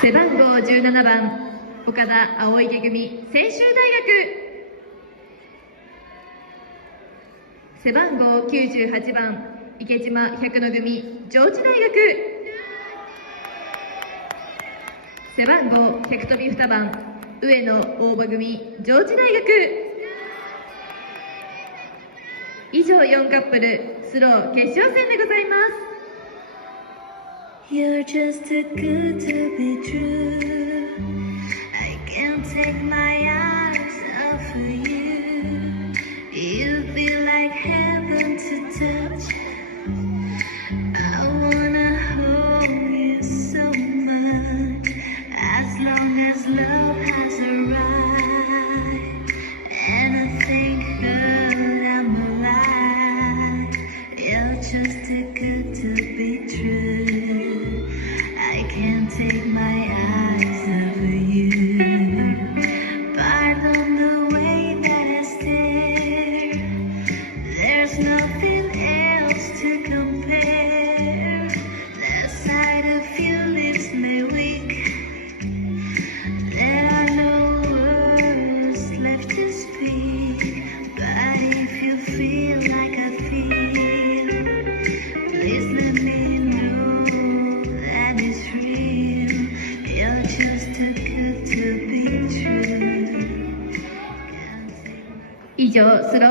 背番号17番、岡田葵家組、専修大学。背番号98番、池島百野組、上智大学。背番号100飛び2番、上野大場組、上智大学。以上4カップル、スロー決勝戦でございます。You're just too good to be true. I can't take my eyes off of you. You feel like heaven to touch. I wanna hold you so much. As long as love has arrived, and I think that I'm alive. You're just too good to be true. I can't take my eyes off of you. Pardon the way that I stare. There's nothing else to compare. The sight of you leaves me weak. There are no words left to speak. But if you feel like I feel, please let me know that it's real. You're just too good to be true. 以上スロー